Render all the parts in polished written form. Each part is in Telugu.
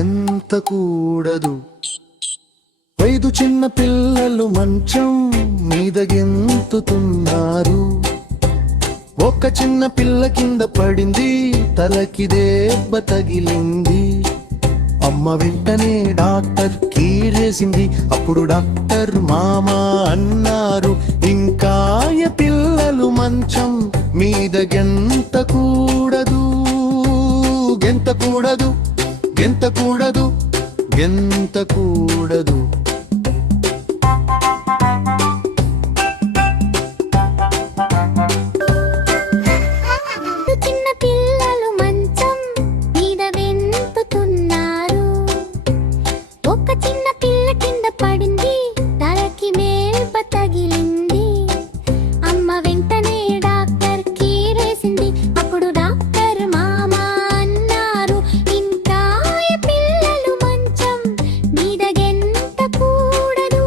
ఎంత కూడదు. 5 చిన్న పిల్లలు మంచం మీద గెంతుతున్నారు. ఒక చిన్న పిల్ల కింద పడింది, తలకి దెబ్బ తగిలింది. అమ్మ వెంటనే డాక్టర్ కీరేసింది. అప్పుడు డాక్టర్ మామా అన్నారు, ఇంకా పిల్లలు మంచం మీద గెంతకూడదు, గెంతకూడదు, గెంతకూడదు, గెంతకూడదు. చిన్న పిల్లలు మంచం మీద వెంతుతున్నారు. ఒక చిన్న పిల్ల కింద పడింది, తలకి దెబ్బ తగిలింది. అమ్మ వెంటనే డాక్టర్ కీరేసింది. అప్పుడు డాక్టర్ మామా అన్నారు, ఇంకా పిల్లలు మంచం మీద గెంతకూడదు,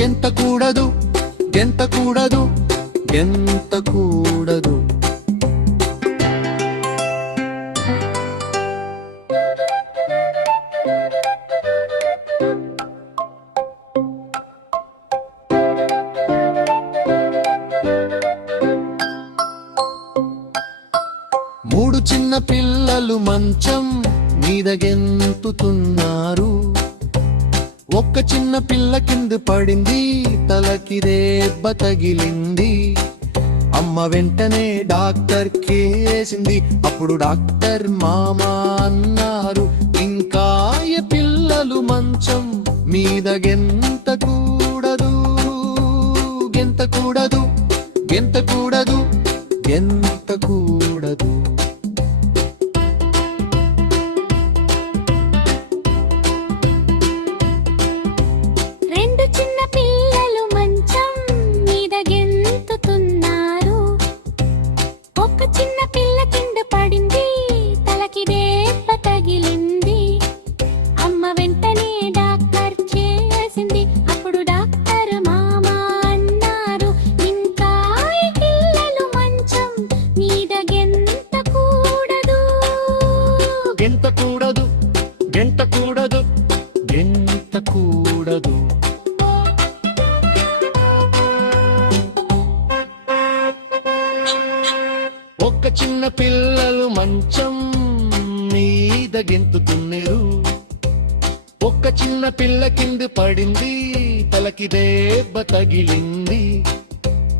గెంతకూడదు, గెంతకూడదు, గెంతకూడదు. మూడు చిన్న పిల్లలు మంచం మీద గెంతుతున్నారు. ఒక్క చిన్న పిల్ల కింద పడింది, తలకి దెబ్బ తగిలింది. అమ్మ వెంటనే డాక్టర్ కేసింది. అప్పుడు డాక్టర్ మామా అన్నారు, ఇంకా పిల్లలు మంచం మీద గెంతకూడదు, గెంతకూడదు, గెంతకూడదు, గెంతకూడదు. రెండు చిన్న పిల్లలు మంచం మీద గెంతుతున్నారు. ఒక చిన్న పిల్ల కింద పడింది, తలకి దెబ్బ తగిలింది. అమ్మ వెంటనే డాక్టర్ చేసింది. అప్పుడు డాక్టర్ మామా అన్నారు, ఇంకా పిల్లలు మంచం మీద గెంతకూడదు, గెంతకూడదు, గెంతకూడదు, గెంతకూడదు. ఒక్క చిన్న పిల్లలు మంచం మీద గెంతుతున్నారు. ఒక్క చిన్న పిల్ల కింద పడింది, తలకి దెబ్బ తగిలింది.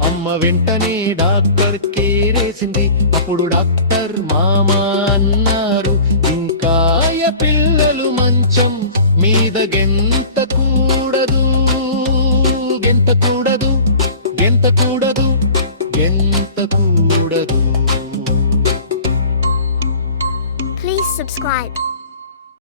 అమ్మ వెంటనే డాక్టర్ కేరేసింది. అప్పుడు డాక్టర్ మామా అన్నారు, ఇంకా పిల్లలు మంచం మీద గెంతకూడదు, గెంతకూడదు, గెంతకూడదు, గెంతకూడదు. Please subscribe.